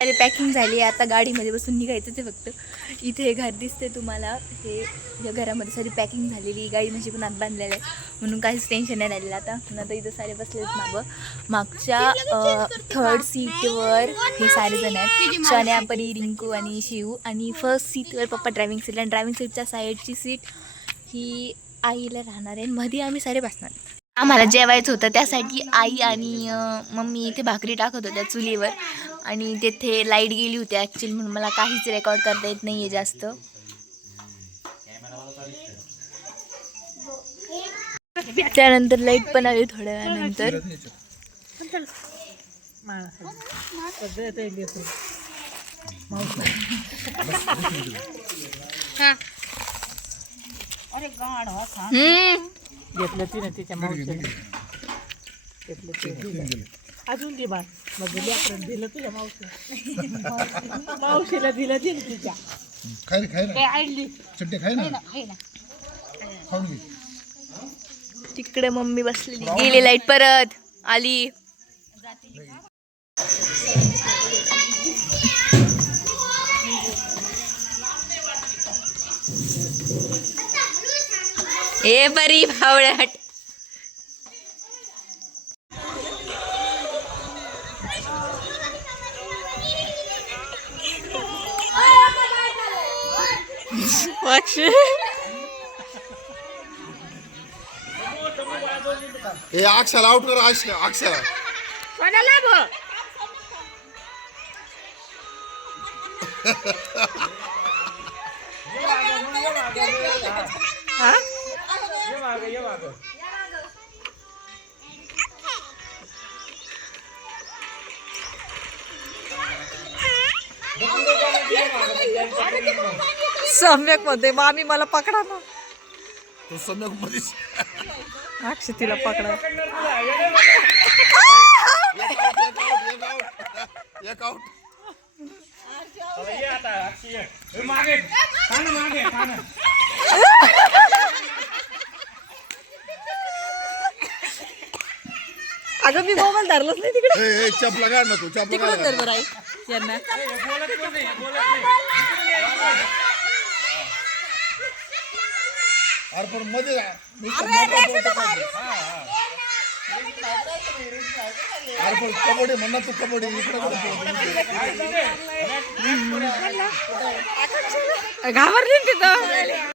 अरे पॅकिंग झाली आता गाडीमध्ये बसून निघायचं ते फक्त. इथे घर दिसते तुम्हाला, हे या घरामध्ये सारी पॅकिंग झालेली, गाडी म्हणजे पण आत बांधलेलं आहे म्हणून काहीच टेन्शन नाही राहिलेलं आता. आता इथं सारे बसलेत मागच्या 3rd सीटवर हे सारे जण आहेत, शन्या, परी, रिंकू आणि शिव. आणि 1st सीटवर पप्पा ड्रायव्हिंग सीट, आणि ड्रायव्हिंग सीटच्या साईडची सीट ही आईला राहणार आहे. मध्ये आम्ही सारे बसणार. आम्हाला जेवायचं होतं त्यासाठी आई आणि मम्मी इथे भाकरी टाकत होत्या चुलीवर, आणि तेथे लाईट गेली होती ॲक्च्युली, म्हणून मला काहीच रेकॉर्ड करता येत नाही आहे जास्त. त्यानंतर लाईट पण आली थोड्या वेळानंतर. घेतलं तिने तिच्या मावशीला, अजून दे बा. मग दिलं तुझ्या मावशीला, मावशीला दिलं तिच्या. तिकडे मम्मी बसलेली, गेली लाईट परत आली. ए बरी भावड्याट. हे अक्षला आउट कर, अक्षला सम्यक मध्ये मामी मला पकडा ना. तो सम्यक मध्ये अक्षतीला पकडा. एक आउट. अगं मी मोबाईल धरलंच नाही तिकडे. चपला काढ ना तू, चपला तिकडून धर बरं आई यांना. अरे पण मध्ये अरे पण कबड्डी म्हणणार तू, कबड्डी इकडे घाबरली तिथं.